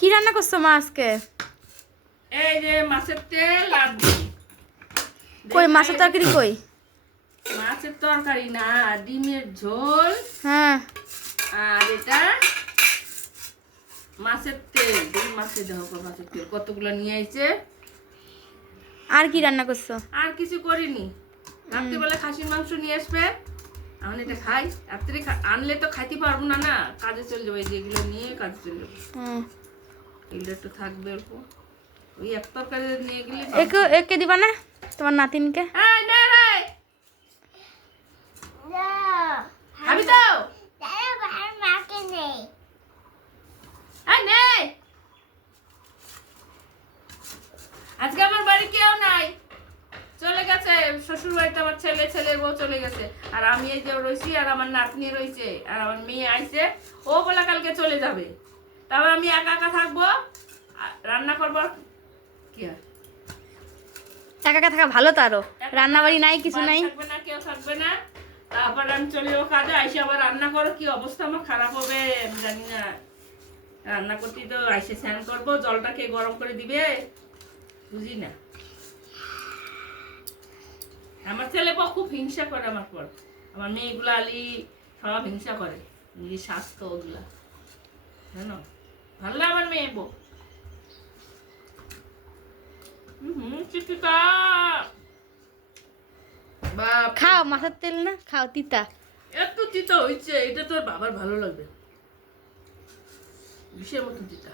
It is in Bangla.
কি রান্না করছো মা আজকে? এই যে মাছের তেল আর ডিম। কই মাছের তরকারি কই? মাছের তরকারি না, ডিমের ঝোল। হ্যাঁ। আর এটা মাছের তেল। ডিম মাছের দেখো মাছের তেল কতগুলো নিয়ে আইছে। আর কি রান্না করছো? আর কিছু করিনি। রাত্রিবেলা খাসির মাংস নিয়ে আসবে, এখন এটা খাই। রাত্রি আনলে তো খাইতে পারবো না, না কাজে চলে যাবো। এই যেগুলো নিয়ে কাজে চলে যাবো, এগুলো একটু থাকবে অল্প। ওই এক তরকারি নিয়ে গেলে একে দিবা না তোমার নাতিনকে? খাবি তো? আজকে আমার বাড়ি কেউ নাই, চলে গেছে শ্বশুর বাড়িতে। আমার ছেলের বউ চলে গেছে, আর আমি এই যে রয়েছি, আর আমার নাতনি রয়েছে, আর আমার মেয়ে আইছে। ও বলে কালকে চলে যাবে, তারপর আমি একা একা থাকবো, রান্না করবো। কি আর একা একা থাকা ভালো তো, আরো রান্না বাড়ি নাই, কিছু নাই, থাকবে না, কেউ থাকবে না। তারপর আমি চলে যাবো কাজে, আইসে আবার রান্না করো, কি অবস্থা আমার খারাপ হবে আমি জানি না। রান্না করতেই তো আইসে স্নান করবো, জলটা কে গরম করে দিবে বুঝি না। আমার ছেলে বউ খুব হিংসা করে আমার পর, আমার মেয়েগুলো আলি সব হিংসা করে, নিজের স্বাস্থ্য ওগুলা জানো। ভালো না আমার মেয়ে বউ। চিকিতা খাও মাছের তেল না, খাও তিতা। একটু তিতা হয়েছে, এটা তোর বাবার ভালো লাগবে, বিষের মতো তিতা।